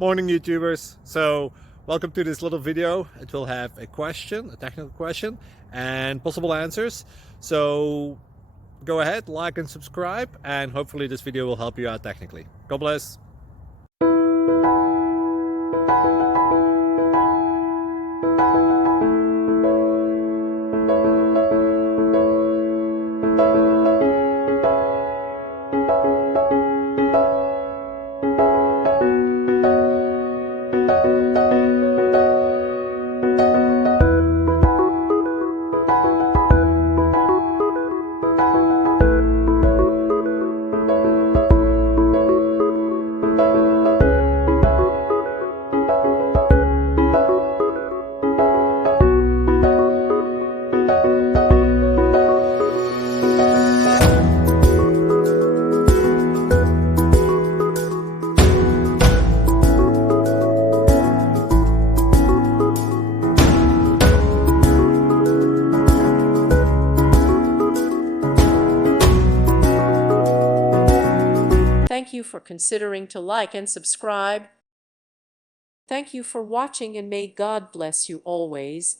Morning, YouTubers. So welcome to this little video. It will have a question, a technical question, and possible answers. So go ahead, like and subscribe, and hopefully this video will help you out technically. God bless. Thank you for considering to like and subscribe. Thank you for watching, and may God bless you always.